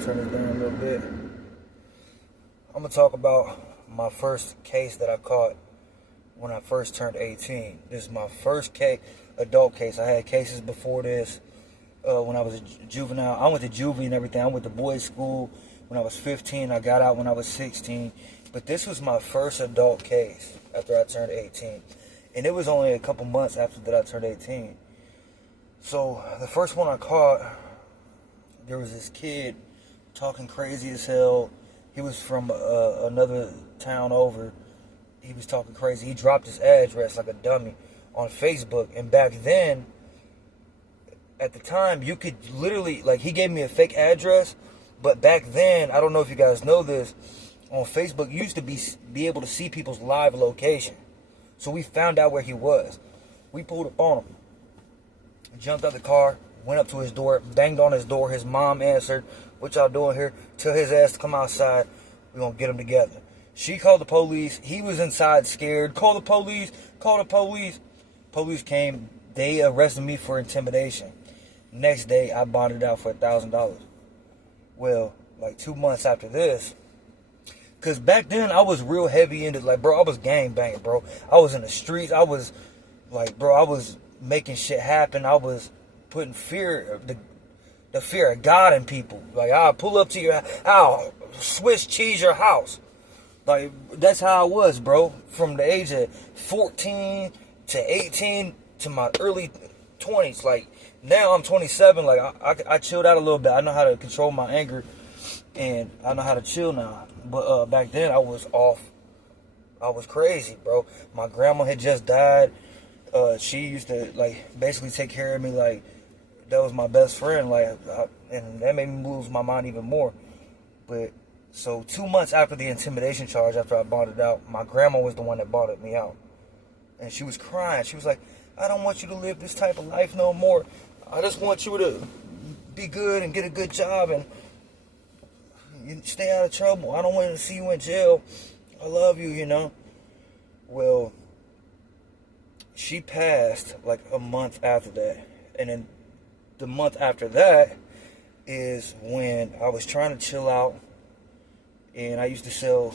turn this down a little bit. I'm gonna talk about my first case that I caught when I first turned 18. This is my first adult case. I had cases before this when I was a juvenile. I went to juvie and everything. I went to boys' school when I was 15. I got out when I was 16. But this was my first adult case after I turned 18. And it was only a couple months after that I turned 18. So the first one I caught, there was this kid talking crazy as hell. He was from another town over. He was talking crazy. He dropped his address like a dummy on Facebook. And back then, at the time, you could literally, like, he gave me a fake address. But back then, I don't know if you guys know this, on Facebook, you used to be able to see people's live location. So we found out where he was. We pulled up on him. Jumped out the car, went up to his door, banged on his door. His mom answered, "What y'all doing here?" Tell his ass to come outside. We're going to get him together. She called the police. He was inside scared. Call the police. Call the police. Police came. They arrested me for intimidation. Next day, I bonded out for $1,000. Well, like 2 months after this, because back then, I was real heavy into, like, bro, I was gang banging, bro. I was in the streets. I was, like, bro, I was making shit happen. I was putting fear, the fear of God in people. Like, I'll pull up to your, I'll Swiss cheese your house. Like, that's how I was, bro. From the age of 14 to 18 to my early 20s. Like, now I'm 27. Like, I chilled out a little bit. I know how to control my anger. And I know how to chill now. But back then, I was off. I was crazy, bro. My grandma had just died. She used to, like, basically take care of me. Like, that was my best friend. Like, and that made me lose my mind even more. But, so 2 months after the intimidation charge, after I bonded out, my grandma was the one that bonded me out. And she was crying. She was like, "I don't want you to live this type of life no more. I just want you to be good and get a good job and you stay out of trouble. I don't want to see you in jail. I love you, you know." Well, she passed like a month after that. And then the month after that is when I was trying to chill out. And I used to sell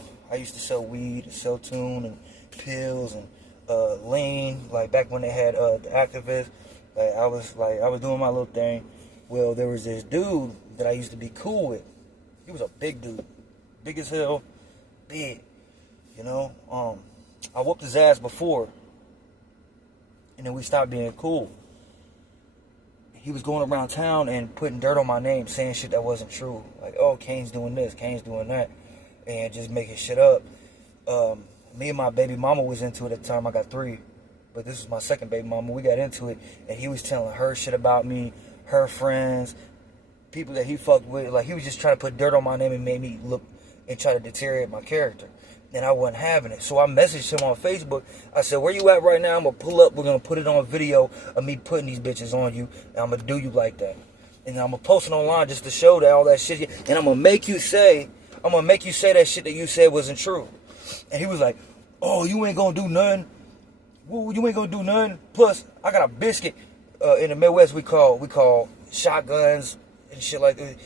weed, sell tune and pills and lean. Like back when they had the activists. I was doing my little thing. Well, there was this dude that I used to be cool with. He was a big dude. Big as hell. Big. You know? I whooped his ass before. And then we stopped being cool. He was going around town and putting dirt on my name, saying shit that wasn't true. Like, "Oh, Kane's doing this, Kane's doing that." And just making shit up. Me and my baby mama was into it at the time. I got 3. But this was my second baby mama. We got into it. And he was telling her shit about me, her friends, people that he fucked with. Like, he was just trying to put dirt on my name and made me look and try to deteriorate my character. And I wasn't having it. So I messaged him on Facebook. I said, "Where you at right now? I'm going to pull up. We're going to put it on a video of me putting these bitches on you. And I'm going to do you like that. And I'm going to post it online just to show that all that shit. And I'm going to make you say that shit that you said wasn't true." And he was like, "Oh, you ain't going to do nothing. Well, you ain't going to do nothing. Plus, I got a biscuit." In the Midwest, we call shotguns and shit like that.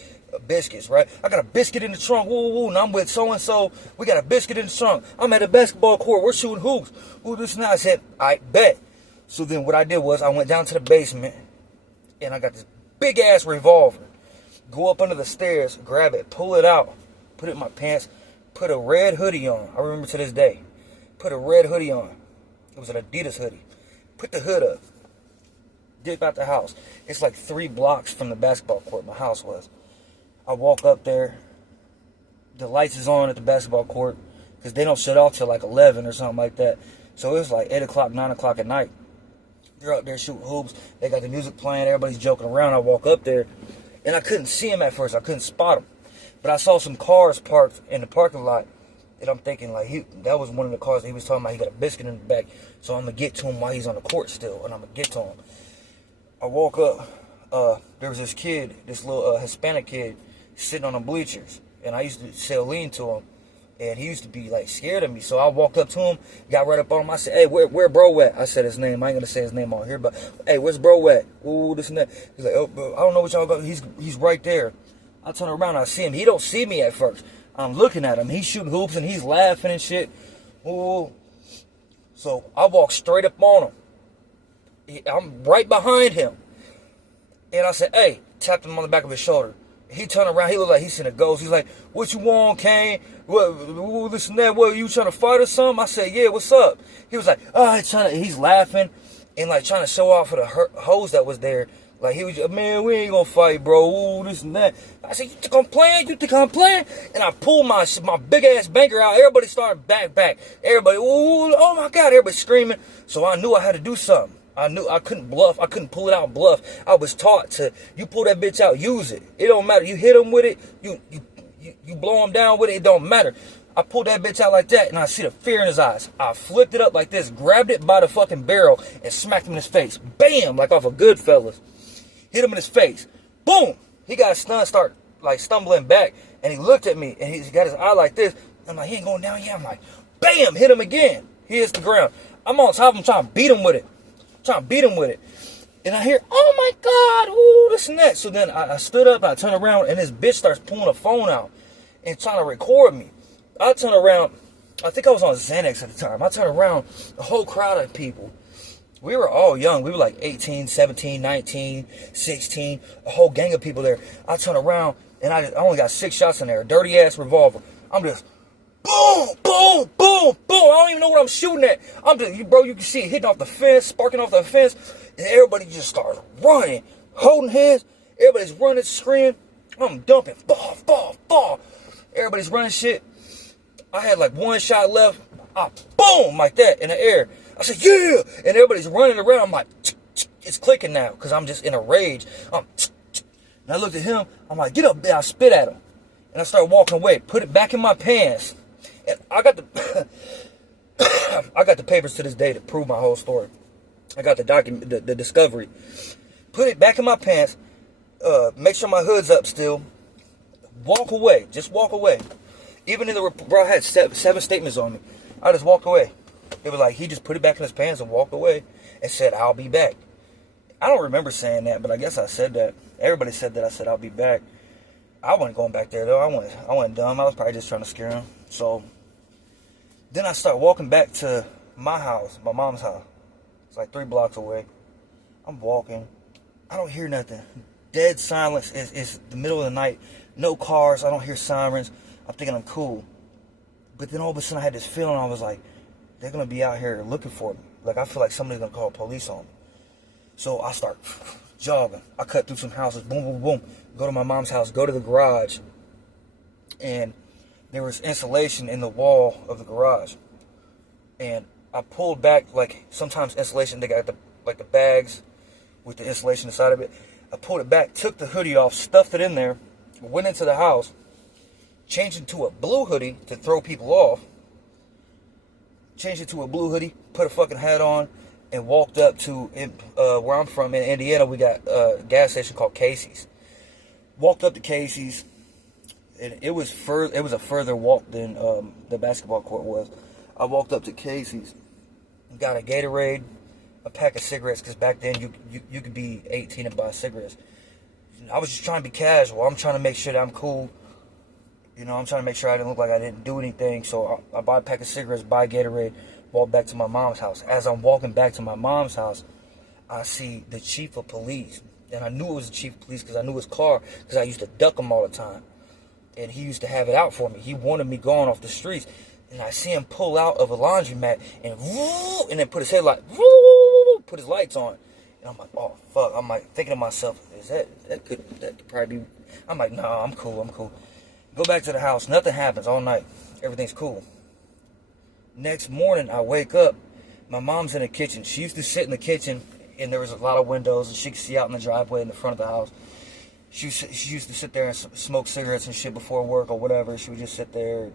Biscuits, right? "I got a biscuit in the trunk. Woo, woo, woo. And I'm with so-and-so. We got a biscuit in the trunk. I'm at a basketball court. We're shooting hoops. Woo, this and that." I said, "I bet." So then what I did was I went down to the basement and I got this big-ass revolver. Go up under the stairs, grab it, pull it out, put it in my pants, put a red hoodie on. I remember to this day. Put a red hoodie on. It was an Adidas hoodie. Put the hood up. Dip out the house. It's like 3 blocks from the basketball court my house was. I walk up there. The lights is on at the basketball court because they don't shut off till like 11 or something like that. So it was like 8 o'clock, 9 o'clock at night. They're out there shooting hoops. They got the music playing. Everybody's joking around. I walk up there, and I couldn't see him at first. I couldn't spot him. But I saw some cars parked in the parking lot, and I'm thinking, like, that was one of the cars that he was talking about. He got a biscuit in the back, so I'm going to get to him while he's on the court still, and I'm going to get to him. I walk up. There was this kid, this little Hispanic kid, sitting on the bleachers, and I used to sell lean to him, and he used to be like scared of me. So I walked up to him, got right up on him. I said, "Hey, where bro at?" I said his name. I ain't gonna say his name on here, but "Hey, where's bro at?" Ooh, this and that. He's like, "Oh, bro, I don't know what y'all got. He's right there." I turn around, I see him. He don't see me at first. I'm looking at him. He's shooting hoops and he's laughing and shit. Ooh. So I walk straight up on him. I'm right behind him. And I said, hey, tapped him on the back of his shoulder. He turned around. He looked like he seen a ghost. He's like, what you want, Kane? What, this and that? What, you trying to fight or something? I said, yeah, what's up? He was like, he's laughing and like trying to show off for the hose that was there. Like, he was just, man, we ain't gonna fight, bro. Ooh, this and that. I said, you think I'm playing? You think I'm playing? And I pulled my big-ass banker out. Everybody started back. Everybody, ooh, oh, my God. Everybody screaming. So I knew I had to do something. I knew I couldn't bluff. I couldn't pull it out and bluff. I was taught to, you pull that bitch out, use it. It don't matter. You hit him with it. You blow him down with it. It don't matter. I pulled that bitch out like that, and I see the fear in his eyes. I flicked it up like this, grabbed it by the fucking barrel, and smacked him in his face. Bam! Like off of Goodfellas. Hit him in his face. Boom! He got stunned, start like stumbling back, and he looked at me, and he got his eye like this. I'm like, he ain't going down yet. I'm like, bam! Hit him again. He hits the ground. I'm on top of him trying to beat him with it. And I hear, oh my God, ooh, this and that. So then I stood up, I turned around, and this bitch starts pulling a phone out and trying to record me. I turn around, I think I was on Xanax at the time. I turn around, a whole crowd of people. We were all young. We were like 18, 17, 19, 16, a whole gang of people there. I turn around, and I only got 6 shots in there, a dirty-ass revolver. I'm just, boom, boom, boom, boom. I don't even know what I'm shooting at. I'm just, bro, you can see it hitting off the fence, sparking off the fence, and everybody just starts running, holding hands. Everybody's running, screaming. I'm dumping, fall. Everybody's running shit. I had like 1 shot left. Boom, like that in the air. I said, yeah, and everybody's running around. I'm like, it's clicking now because I'm just in a rage. And I looked at him. I'm like, get up there. I spit at him, and I started walking away. Put it back in my pants. And I got the I got the papers to this day to prove my whole story. I got the document, the discovery. Put it back in my pants. Make sure my hood's up still. Walk away. Just walk away. Even in the bro, I had 7 statements on me. I just walked away. It was like he just put it back in his pants and walked away and said, I'll be back. I don't remember saying that, but I guess I said that. Everybody said that I said I'll be back. I wasn't going back there though. I went dumb. I was probably just trying to scare him. So then I start walking back to my house, my mom's house. It's like 3 blocks away. I'm walking. I don't hear nothing. Dead silence. It's the middle of the night. No cars. I don't hear sirens. I'm thinking I'm cool. But then all of a sudden I had this feeling. I was like, they're going to be out here looking for me. Like I feel like somebody's going to call police on me. So I start jogging. I cut through some houses. Boom, boom, boom. Go to my mom's house. Go to the garage. And there was insulation in the wall of the garage. And I pulled back, like sometimes insulation, they got the bags with the insulation inside of it. I pulled it back, took the hoodie off, stuffed it in there, went into the house, changed it to a blue hoodie to throw people off, changed it to a blue hoodie, put a fucking hat on, and walked up to, where I'm from in Indiana, we got a gas station called Casey's. Walked up to Casey's, and it was a further walk than the basketball court was. I walked up to Casey's, got a Gatorade, a pack of cigarettes, because back then you could be 18 and buy cigarettes. I was just trying to be casual. I'm trying to make sure that I'm cool. You know, I'm trying to make sure I didn't look like I didn't do anything. So I buy a pack of cigarettes, buy Gatorade, walk back to my mom's house. As I'm walking back to my mom's house, I see the chief of police. And I knew it was the chief of police because I knew his car, because I used to duck him all the time. And he used to have it out for me. He wanted me going off the streets. And I see him pull out of a laundromat and then put his headlight, put his lights on. And I'm like, oh, fuck. I'm like thinking to myself, that could probably be. I'm like, nah, I'm cool. Go back to the house. Nothing happens all night. Everything's cool. Next morning, I wake up. My mom's in the kitchen. She used to sit in the kitchen, and there was a lot of windows, and she could see out in the driveway in the front of the house. She used to sit there and smoke cigarettes and shit before work or whatever. She would just sit there,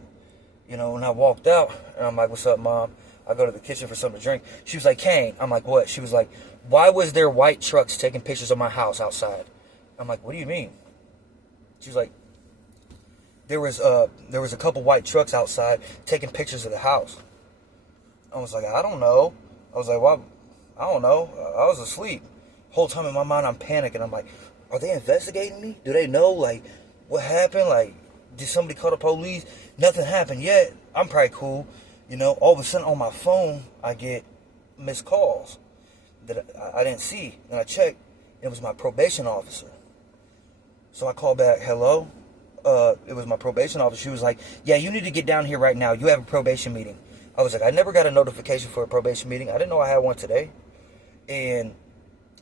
you know, and I walked out, and I'm like, what's up, Mom? I go to the kitchen for something to drink. She was like, Kane. I'm like, what? She was like, why was there white trucks taking pictures of my house outside? I'm like, what do you mean? She was like, there was a couple white trucks outside taking pictures of the house. I was like, I don't know. I was like, well, I don't know. I was asleep. Whole time in my mind, I'm panicking. I'm like, are they investigating me? Do they know? Like, what happened? Like, did somebody call the police? Nothing happened yet. I'm probably cool. You know, all of a sudden on my phone, I get missed calls that I didn't see. And I checked, it was my probation officer. So I called back, hello? It was my probation officer. She was like, yeah, you need to get down here right now. You have a probation meeting. I was like, I never got a notification for a probation meeting. I didn't know I had one today. And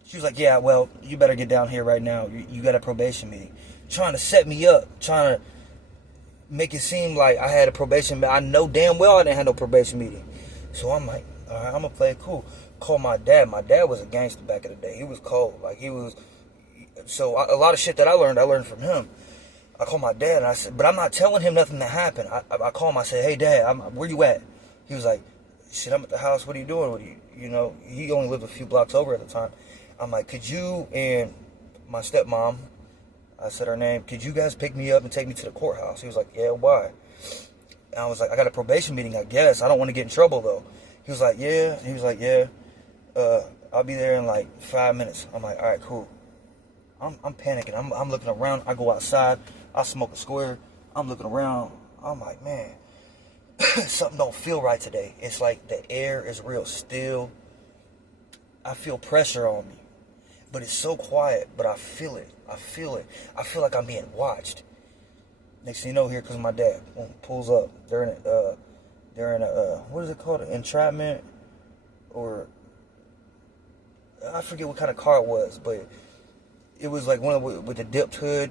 she was like, yeah, well, you better get down here right now. You got a probation meeting. Trying to set me up, trying to make it seem like I had a probation meeting. I know damn well I didn't have no probation meeting. So I'm like, all right, I'm going to play it cool. Call my dad. My dad was a gangster back in the day. He was cold. Like, he was. So a lot of shit that I learned from him. I called my dad, and I said, but I'm not telling him nothing that happened. I called him. I said, hey, Dad, where you at? He was like, shit, I'm at the house. What are you doing? You know, he only lived a few blocks over at the time. I'm like, could you and my stepmom, I said her name, could you guys pick me up and take me to the courthouse? He was like, yeah, why? And I was like, I got a probation meeting, I guess. I don't want to get in trouble, though. He was like, yeah. He was like, yeah. I'll be there in like 5 minutes. I'm like, all right, cool. I'm panicking. I'm looking around. I go outside. I smoke a square. I'm looking around. I'm like, man, something don't feel right today. It's like the air is real still. I feel pressure on me. But it's so quiet, but I feel it. I feel like I'm being watched. Next thing you know, here comes my dad. Pulls up. They're in a what is it called? An entrapment? Or I forget what kind of car it was, but it was like one with the dipped hood,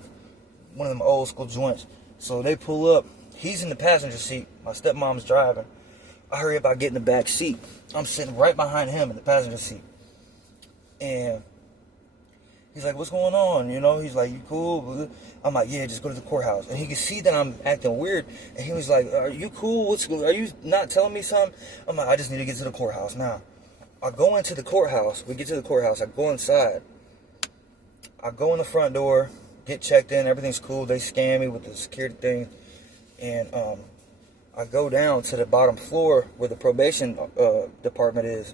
one of them old school joints. So they pull up. He's in the passenger seat. My stepmom's driving. I hurry up, I get in the back seat. I'm sitting right behind him in the passenger seat. And he's like, what's going on? You know, he's like, you cool? I'm like, yeah, just go to the courthouse. And he could see that I'm acting weird. And he was like, are you cool? Are you not telling me something? I'm like, I just need to get to the courthouse now. I go into the courthouse. We get to the courthouse. I go inside. I go in the front door, get checked in. Everything's cool. They scan me with the security thing. And I go down to the bottom floor where the probation department is.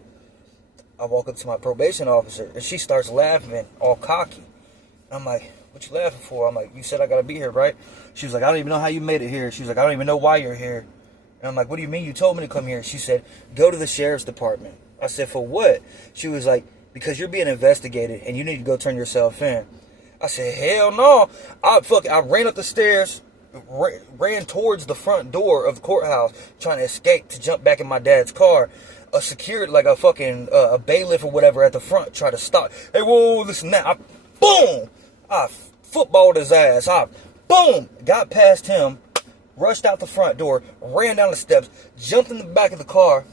I walk up to my probation officer, and she starts laughing, all cocky. I'm like, what you laughing for? I'm like, you said I got to be here, right? She was like, I don't even know how you made it here. She was like, I don't even know why you're here. And I'm like, what do you mean? You told me to come here. She said, go to the sheriff's department. I said, for what? She was like, because you're being investigated, and you need to go turn yourself in. I said, hell no. I ran up the stairs, ran towards the front door of the courthouse, trying to escape to jump back in my dad's car. A security, like a fucking a bailiff or whatever at the front, tried to stop. Hey, whoa, listen now. Boom! I footballed his ass. Boom! Got past him, rushed out the front door, ran down the steps, jumped in the back of the car.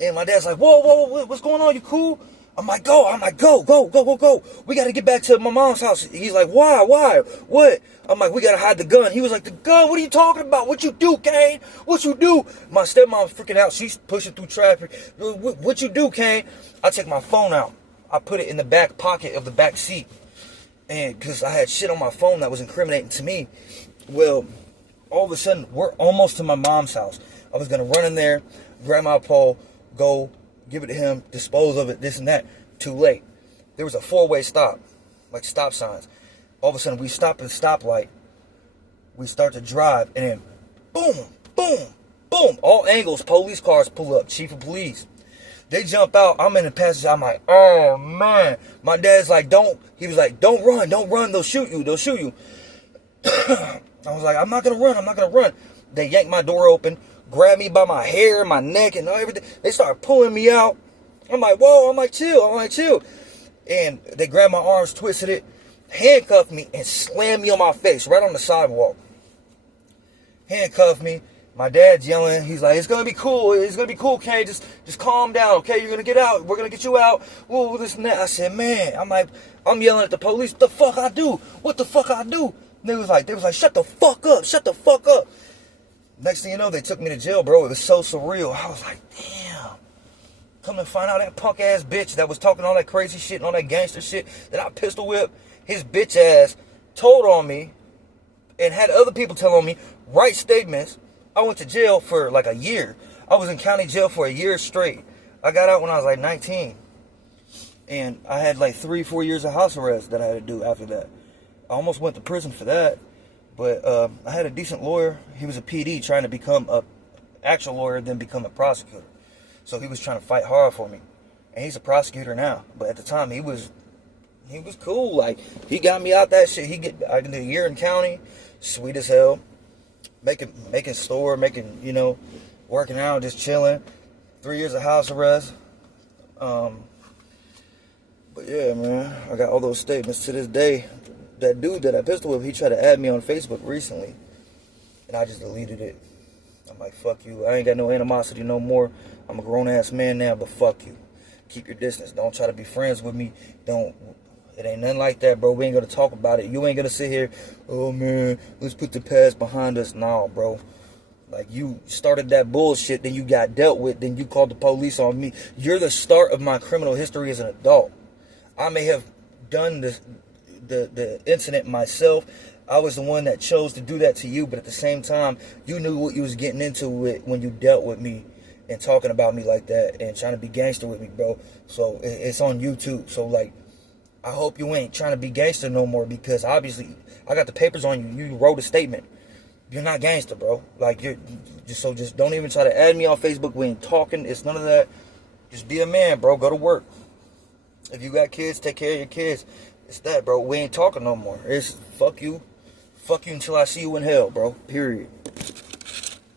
And my dad's like, whoa, what's going on? You cool? I'm like, go. We got to get back to my mom's house. He's like, why? What? I'm like, we got to hide the gun. He was like, the gun? What are you talking about? What you do, Kane? What you do? My stepmom's freaking out. She's pushing through traffic. What you do, Kane? I take my phone out. I put it in the back pocket of the back seat. And because I had shit on my phone that was incriminating to me. Well, all of a sudden, we're almost to my mom's house. I was going to run in there, grab my pole, go, give it to him, dispose of it, this and that. Too late. There was a four-way stop, like stop signs. All of a sudden, we stop at a stoplight. We start to drive, and then boom, boom, boom. All angles, police cars pull up, chief of police. They jump out. I'm in the passenger. I'm like, oh, man. My dad's like, he was like, don't run. They'll shoot you. I was like, I'm not going to run. They yanked my door open, grabbed me by my hair, my neck, and everything. They started pulling me out. I'm like, whoa, I'm like, chill. And they grabbed my arms, twisted it, handcuffed me, and slammed me on my face right on the sidewalk. Handcuffed me. My dad's yelling. He's like, it's going to be cool, Kane. Just calm down, okay? You're going to get out. We're going to get you out. Whoa, this and that. I said, man, I'm yelling at the police. What the fuck I do? They was like, shut the fuck up. Next thing you know, they took me to jail, bro. It was so surreal. I was like, damn. Come to find out that punk ass bitch that was talking all that crazy shit and all that gangster shit that I pistol whipped, his bitch ass told on me and had other people tell on me, write statements. I went to jail for like a year. I was in county jail for a year straight. I got out when I was like 19. And I had like 3-4 years of house arrest that I had to do after that. almost went to prison for that. But I had a decent lawyer. He was a PD trying to become a actual lawyer, then become a prosecutor. So he was trying to fight hard for me. And he's a prosecutor now. But at the time, he was cool. Like, he got me out that shit. I did a year in county, sweet as hell. Making store, you know, working out, just chilling. 3 years of house arrest. But yeah, man, I got all those statements to this day. That dude that I pistol whipped, he tried to add me on Facebook recently, and I just deleted it. I'm like, fuck you. I ain't got no animosity no more. I'm a grown-ass man now, but fuck you. Keep your distance. Don't try to be friends with me. It ain't nothing like that, bro. We ain't gonna talk about it. You ain't gonna sit here, oh man, let's put the past behind us. Nah, bro. Like, you started that bullshit, then you got dealt with, then you called the police on me. You're the start of my criminal history as an adult. I may have done the incident myself. I was the one that chose to do that to you, but at the same time, you knew what you was getting into when you dealt with me and talking about me like that and trying to be gangster with me, bro. So it's on YouTube. So, like, I hope you ain't trying to be gangster no more, because obviously I got the papers on you. You wrote a statement. You're not gangster, bro. Like, just don't even try to add me on Facebook. We ain't talking. It's none of that. Just be a man, bro. Go to work. If you got kids, take care of your kids. It's that, bro. We ain't talking no more. It's fuck you. Fuck you until I see you in hell, bro. Period.